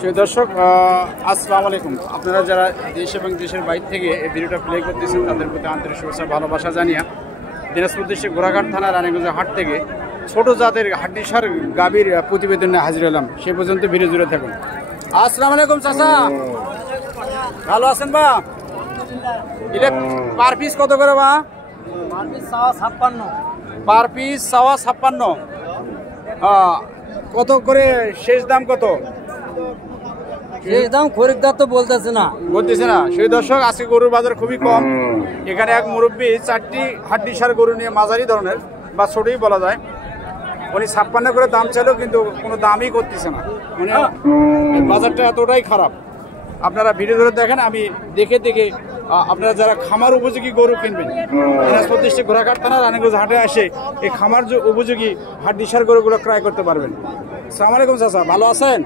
সেই দর্শক আসসালামু আলাইকুম। আপনারা যারা দেশ এবং দেশের বাইরে থেকে এই ভিডিওটা প্লে করতেছেন তাদের প্রতি আন্তরিক শুভেচ্ছা ভালোবাসা জানিয়ে দিনাজপুর ডিস্ট্রিক্ট ঘোড়াঘাট থানা রানীগঞ্জ হাট থেকে ছোট জাতের হাড্ডিসার গাভীর প্রতিবেদনে হাজির হলাম। সে পর্যন্ত ভিডিও জুড়ে থাকুন। আসসালামু আলাইকুম চাচা, ভালো আছেন বা? এটা পার পিস কত করে বা? Per piece 56। কত করে শেষ দাম কত? শেষ দাম খরিদ্দার তো বলতেছে না। সেই দর্শক আজকে গরুর বাজার খুবই কম। এখানে এক মুরব্বী 4টি হাড্ডিসার গরু নিয়ে মাঝারি ধরনের বা ছোটই বলা যায়, উনি 56 করে দাম চাইলেও কিন্তু কোনো দামই করতেছে না। মানে বাজারটা এতটাই খারাপ। আপনারা ভিডিও ধরে দেখেন, আমি দেখে আপনারা যারা খামার উপযোগী গরু কিনবেন দিনাজপুর ডিস্ট্রিক্ট ঘোড়াঘাট থানা রানীগঞ্জ হাটে আসে এই খামার উপযোগী হাড্ডিসার গরুগুলো ক্রয় করতে পারবেন। আসসালামু আলাইকুম চাচা, ভালো আছেন?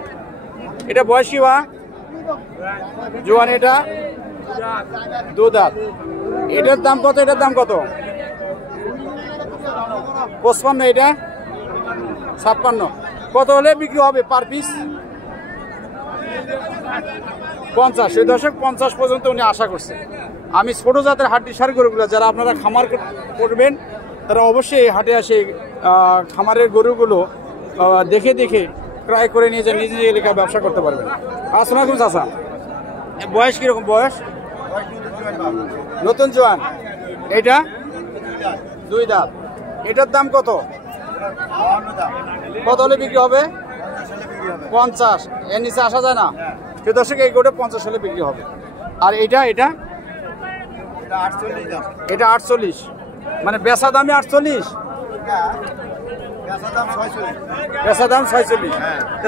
এটা বয়স কি বা? জোয়ান। এটা দুধাত। এটার দাম কত? এটার দাম কত? 55। এটা 56। কত হলে বিক্রি হবে পার পিস? 50। সেই দর্শক 50 পর্যন্ত উনি আশা করছে। আমি ছোট জাতের হাড্ডিসার গরুগুলো যারা আপনারা খামার করবেন তারা অবশ্যই হাটে আসে খামারের গরুগুলো দেখে ক্রয় করে নিয়ে যায়, নিজে এলাকায় ব্যবসা করতে পারবেন। আসসালামু আলাইকুম চাচা, বয়স কিরকম? বয়স নতুন জোয়ান। এটা 2 দাঁত। এটার দাম কত? কত হলে বিক্রি হবে? 50। এর নিচে আসা যায় না। সে দর্শক এই গোটা 50 হলে বিক্রি হবে। আর এটা 48। মানে বেচা দামে 48, বেচা দাম 46।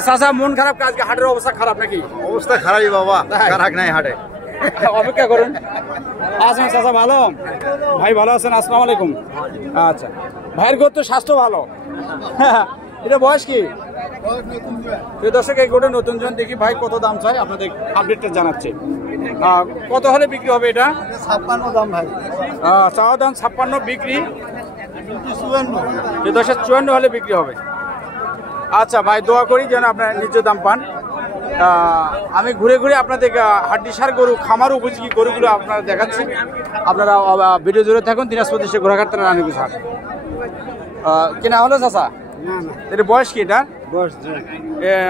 চাচা মন খারাপ? আজকে হাটের অবস্থা খারাপ নাকি? অবস্থা খারাপই বাবা, খারাপ নাই হাটে। অপেক্ষা করুন। আছেন চাচা? ভালো ভাই, ভালো আছেন? আসসালামু আলাইকুম। আচ্ছা, ভাইয়ের গরু তো স্বাস্থ্য ভালো। এটা বয়স কি? দর্শক এই গোটা নতুন জন। দেখি ভাই কত দাম চাই, আপনাদের আপডেটটা জানাচ্ছে। কত হলে বিক্রি হবে এটা? 56 দাম ভাই। চাওয়া দাম 56, বিক্রি 54 হলে বিক্রি হবে। আচ্ছা ভাই, দোয়া করি যেন আপনার ন্যায্য দাম পান। আমি ঘুরে আপনাদের হাড্ডিসার গরু খামার উপযোগী গরুগুলো আপনারা দেখাচ্ছি। আপনারা ভিডিও জুড়ে থাকুন। দিনাজপুর ডিস্ট্রিক্ট ঘোড়াঘাট থানা রানীগঞ্জ হাট। কেনা হলো চাচা? এটা বয়স কি? এটা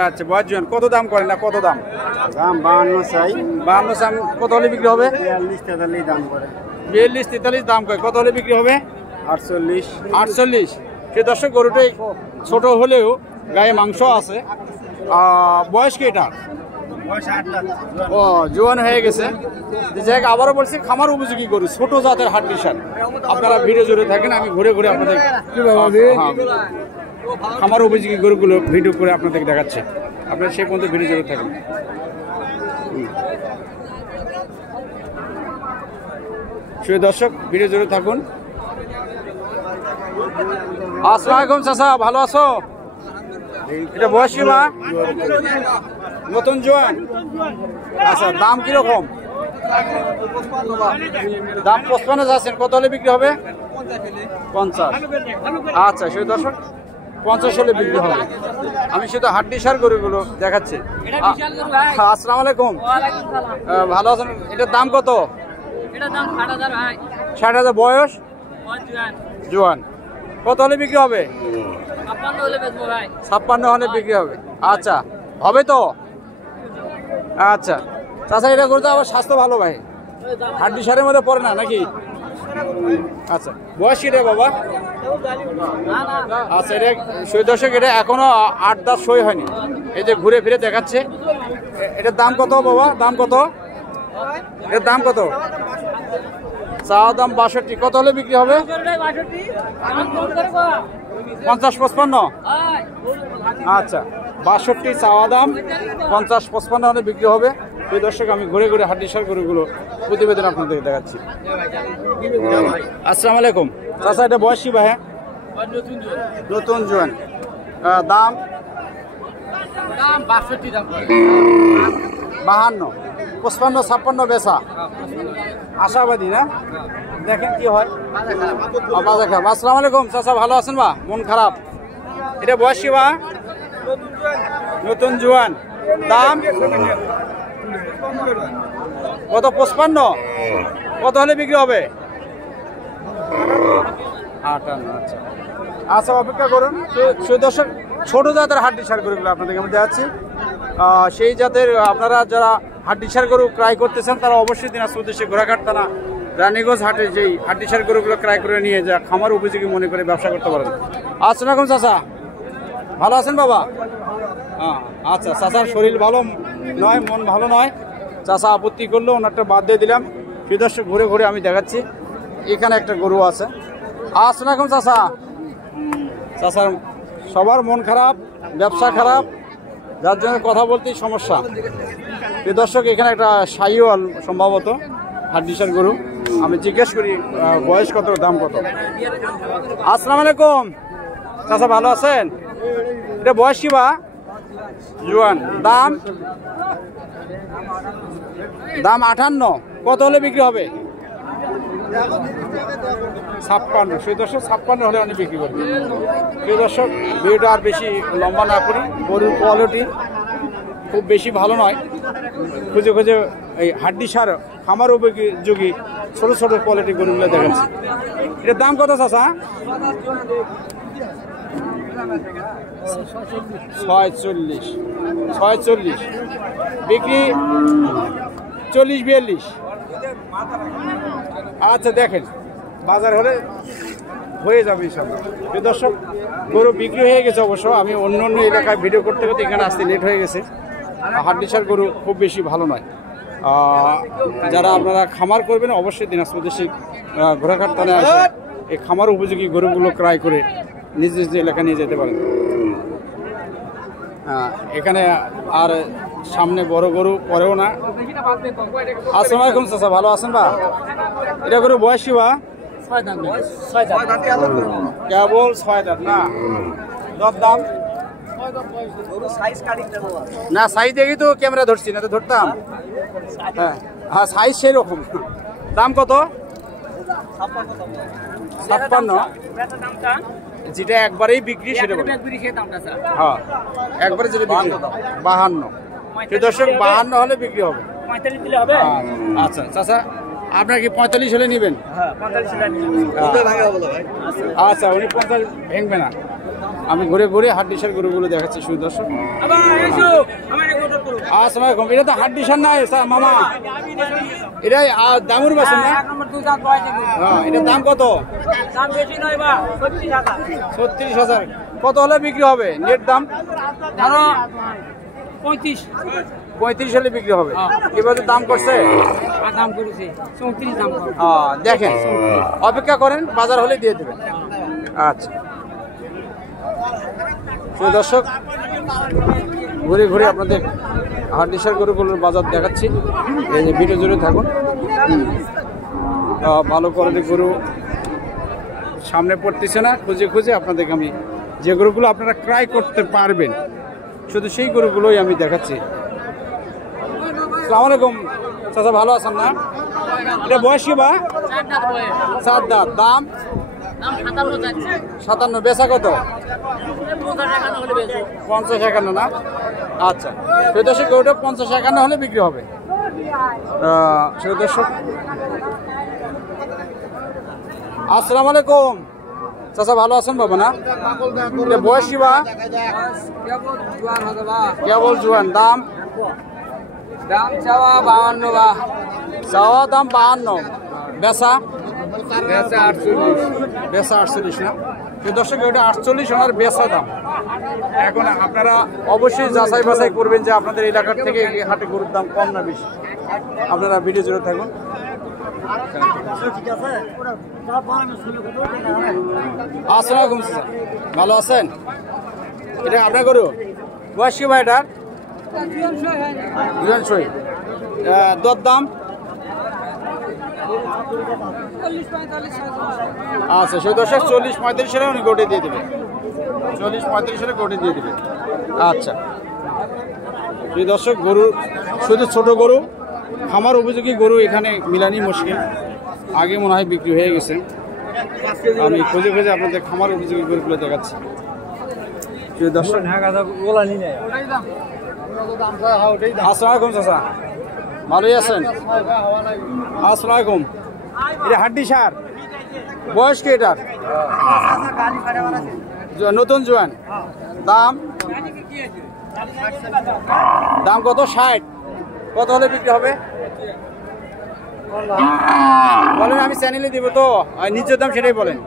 আচ্ছা, বয়স জোয়ান। কত দাম করেন না? কত দাম? 52 চাই। 52 কত হলে বিক্রি হবে? 42-43 দাম করে। 42-43 দাম করে। কত হলে বিক্রি হবে? 48। সে দর্শক গরুটাই ছোট হলেও গায়ে মাংস আছে। বয়স কি এটা? ও জোয়ান হয়ে গেছে। জায়গা আবারও বলছি খামার উপযোগী গরু, ছোট জাতের হাড্ডিসার। আপনারা ভিডিও জুড়ে থাকেন, আমি ঘুরে আপনাদের খামার উপযোগী গরুগুলো ভিডিও করে আপনাদের দেখাচ্ছি। আপনারা সেই পর্যন্ত ভিডিও জুড়ে থাকেন। সেই দর্শক ভিডিও জুড়ে থাকুন। আসসালামু আলাইকুম চাচা, ভালো আছো? এটা বয়স কি বা? নতুন জোয়ান। আচ্ছা, দাম কিরকম? দাম 55 যাচ্ছেন। কত হলে বিক্রি হবে? 50। আচ্ছা, সেই দর্শক 50 হলে বিক্রি হবে। আমি শুধু হাড্ডিসার গরুগুলো দেখাচ্ছি। আসসালামু আলাইকুম, ভালো আছেন? এটার দাম কত? 60,000। বয়স জোয়ান। কত হলে বিক্রি হবে? 56 হলে বিক্রি হবে। আচ্ছা, হবে তো? আচ্ছা চাচা, এটা করতে আবার স্বাস্থ্য ভালো ভাই, হাড্ডিসারের মধ্যে পড়ে না নাকি? আচ্ছা, বয়স কি রে বাবা? আচ্ছা, এটা সই দর্শক, এটা এখনো 8 দাঁত সই হয়নি। এই যে ঘুরে ফিরে দেখাচ্ছে। এটার দাম কত বাবা? দাম কত? এর দাম কত? চাওয়া দাম 62। কত হলে বিক্রি হবে? 50-55। আচ্ছা, 62 চাওয়া দাম, 50-55 হলে বিক্রি হবে। এই দর্শক আমি ঘুরে হাড্ডিসার গরুগুলো প্রতিবেদন আপনাদের দেখাচ্ছি। আসসালামু আলাইকুম চাচা, এটা বয়স কি ভাই? নতুন জোয়ান। দাম 52। 55-56 বেচা। আশাবাদী না? দেখেন কি হয়। আসসালামু আলাইকুম চাচা, ভালো আছেন বা? মন খারাপ? এটা বয়স কি বা? নতুন জোয়ান। দাম কত? 55। কত হলে বিক্রি হবে? 58। আচ্ছা আচ্ছা, অপেক্ষা করুন। সেই দর্শক, ছোট জাতের হাড্ডি সার গরুগুলো আপনাদেরকে আমি দেখাচ্ছি। সেই জাতের আপনারা যারা হাড্ডি সার গরু ক্রয় করতেছেন তারা অবশ্যই দিনাজপুর উদ্দেশ্যে ঘোড়াঘাট থানা রানীগঞ্জ হাটে যেই হাড্ডি সার গরুগুলো ক্রয় করে নিয়ে যা খামার উপযোগী মনে করে ব্যবসা করতে পারেন। আসসালামু আলাইকুম চাচা, ভালো আছেন বাবা? হ্যাঁ আচ্ছা, চাচার শরীর ভালো নয়, মন ভালো নয়, চাচা আপত্তি করলো, ওনারটা বাদ দিয়ে দিলাম। সুদর্শক ঘুরে ঘুরে আমি দেখাচ্ছি। এখানে একটা গরু আছে। আসসালামু আলাইকুম চাচা। চাচার সবার মন খারাপ, ব্যবসা খারাপ, যার জন্য কথা বলতেই সমস্যা। দর্শক, এখানে একটা শাহিওয়াল সম্ভবত হাড্ডিসার গরু। আমি জিজ্ঞেস করি বয়স কত, দাম কত? আসসালামু আলাইকুম চাচা, ভালো আছেন? এটা বয়স কি বা? জোয়ান। দাম 58। কত হলে বিক্রি হবে? 56। সেই দর্শক 56 হলে আমি বিক্রি করবো। সেই দর্শক, ভিডিওটা আর বেশি লম্বা না করি। গরুর কোয়ালিটি খুব বেশি ভালো নয়। খুঁজে খুঁজে এই হাড্ডি সার খামার উপযোগী ছোট ছোট কোয়ালিটি গরুগুলো দেখাচ্ছি। এটার দাম কত চাচা? 46। বিক্রি 40-42। আচ্ছা, দেখেন বাজার হলে হয়ে যাবে ইনশাআল্লাহ। দর্শক, গরু বিক্রি হয়ে গেছে অবশ্য। আমি অন্য অন্য এলাকায় ভিডিও করতে করতে এখানে আসতে লেট হয়ে গেছে। হাড্ডিসার গরু খুব বেশি ভালো নয়। যারা আপনারা খামার করবেন অবশ্যই দিনাজপুর দেশে ঘোড়াঘাট থানায় আসে এই খামার উপযোগী গরুগুলো ক্রয় করে নিজ নিজ এলাকায় নিয়ে যেতে পারেন। এখানে আর সামনে বড় গরু পরেও না। আসসালামু আলাইকুম চাচা, ভালো আছেন বা? এটা গরু বয়স কি বা? কেবল 6 দাঁত না? দর দাম না, সাইজ দেখি তো ক্যামেরা ধরছি না তো ধরতাম। হ্যাঁ হ্যাঁ, সাইজ সেই রকম। দাম কত? 56। যেটা একবারেই বিক্রি সেটা হ্যাঁ, একবারে যেটা বিক্রি 52। দর্শক, 52 হলে বিক্রি হবে। আচ্ছা চাচা, আপনার কি 45 হলে নেবেন? আচ্ছা, উনি 50 ভেঙবে না। আমি ঘুরে ঘুরে হাড্ডিসার গরুগুলো দেখাচ্ছি সুদর্শক। আসসালামু আলাইকুম। এটা তো হাড্ডিসার নাই মামা, এটা দামুর বাসন না? হ্যাঁ, এটার দাম কত? 36,000। কত হলে বিক্রি হবে? নেট দাম 35 হলে বিক্রি হবে। এবার দাম করছে, দেখেন অপেক্ষা করেন, বাজার হলে দিয়ে দেবেন। আচ্ছা দর্শক, ঘুরে ঘুরে আপনাদের হাড্ডিসার গরুগুলোর বাজার দেখাচ্ছি। এই যে ভিডিও জুড়ে থাকুন। ভালো কোয়ালিটির গরু সামনে পড়তেছে না, খুঁজে খুঁজে আপনাদেরকে আমি যে গরুগুলো আপনারা ক্রয় করতে পারবেন শুধু সেই গরুগুলোই আমি দেখাচ্ছি। আসসালামু আলাইকুম চাচা, ভালো আছেন না? এটা বয়স কি বা? 4 দাঁত। দাম 57। বেচা কত? 50-51 না? আচ্ছা, সেই দর্শক ওটা 50-51 হলে বিক্রি হবে। সেই দর্শক, আসসালামু আলাইকুম চাচা, ভালো আছেন বাবা না? বয়স কি বা? কেবল জোয়ান। দাম চাওয়া 52। চাওয়া দাম 52। বেচা 48 না? দর্শক, ওটা 48 ওনার বেচা দাম। এখন আপনারা অবশ্যই যাচাই বাছাই করবেন যে আপনাদের এলাকার থেকে হাটে গরুর দাম কম না বেশি। আপনারা ভিডিও জুড়ে থাকুন। আসসালামু আলাইকুম স্যার, ভালো আছেন? এটা আপনার গরু? বয়স কি ভাই এটার? দর দাম? আচ্ছা, সেই দর্শক 40-45 সালে উনি গোটে দিয়ে দেবে। 40-45 সালে গোটে দিয়ে দেবে। আচ্ছা, এই দর্শক, গরু শুধু ছোট গরু, খামার উপযোগী গরু এখানে মিলানি মুশকিল। আগে মনে হয় বিক্রি হয়ে গেছে। আমি খুঁজে খুঁজে আপনাদের খামার উপযোগী গরুগুলো দেখাচ্ছি। দর্শক, আসসালামু আলাইকুম চাচা, ভালোই আছেন? আসসালামু আলাইকুম। এটা হাড্ডি সার, বয়স কি এটার? নতুন জোয়ান। দাম দাম কত? 60। কত হলে বিক্রি হবে বলেন, আমি চ্যানেলে দিব তো, নিজের দাম সেটাই বলেন।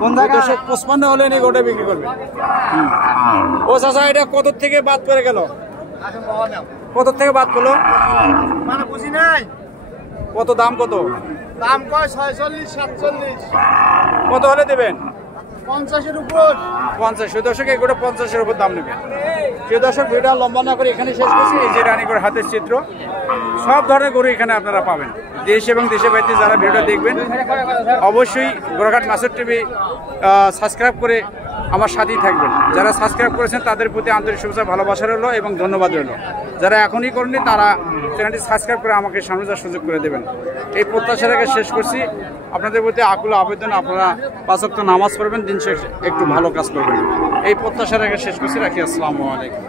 55 হলে নিয়ে গোটা বিক্রি করবে। ও চাচা, এটা কত থেকে বাদ করে গেল? কত থেকে বাদ করলো মানে বুঝি নাই। কত দাম? কত দাম কয় 46 47। কত হলে দেবেন? 50-এর উপর। 50। দর্শক এগুলো 50-এর উপর দাম নেবে। প্রিয় দর্শক, ভিডিও লম্বা না করে এখানে শেষ করছি। এই যে রানীগড় হাতের চিত্র, সব ধরনের গরু এখানে আপনারা পাবেন। দেশ এবং দেশের বাইরে যারা ভিডিও দেখবেন অবশ্যই গোরাঘাট মাছের টিভি সাবস্ক্রাইব করে আমার সাথেই থাকবেন। যারা সাবস্ক্রাইব করেছেন তাদের প্রতি আন্তরিক শুভেচ্ছা ভালোবাসা রইল এবং ধন্যবাদ রইল। যারা এখনই করেননি তারা চ্যানেলটি সাবস্ক্রাইব করে আমাকে সামনে যাওয়ার সুযোগ করে দেবেন। এই প্রত্যাশা রেখে শেষ করছি। আপনাদের প্রতি আকুল আবেদন, আপনারা 5 ওয়াক্ত নামাজ পড়বেন, দিন শেষে একটু ভালো কাজ করবেন। এই প্রত্যাশা রেখে শেষ করছি। রাখি। আসসালামু আলাইকুম।